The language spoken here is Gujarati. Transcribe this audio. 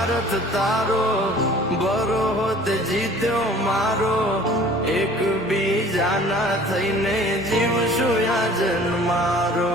ભારત તારો બરો હોત જીત્યો મારો એક બીજાના થઈને જીવશું યાજન મારો